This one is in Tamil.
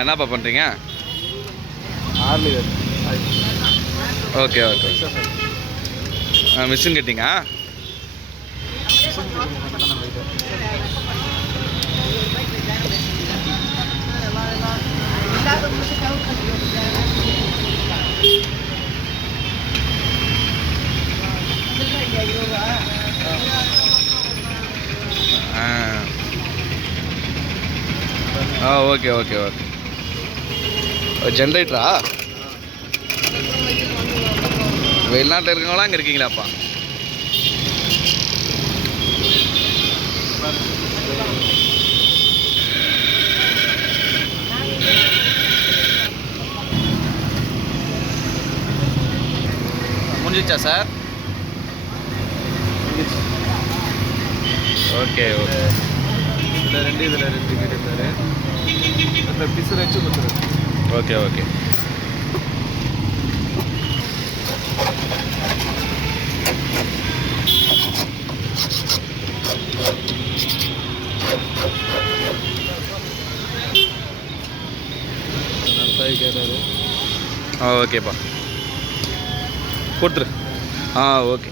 என்னப்பா பண்ணுறீங்க? ஆர்லி ஓகே ஓகே. மிஷின் கட்டிங்கா? Okay okay okay. ஜென்ரேட்டரா? வெளிநாட்டில் இருக்கவங்களாம் அங்கே இருக்கீங்களாப்பா? முடிஞ்சிச்சா சார்? Okay okay. இதில் ரெண்டு கேட்டு அந்த பிசர் வச்சு கொடுத்துரு. Okay okay. கேட்டாரு. ஓகேப்பா கொடுத்துரு. ஓகே.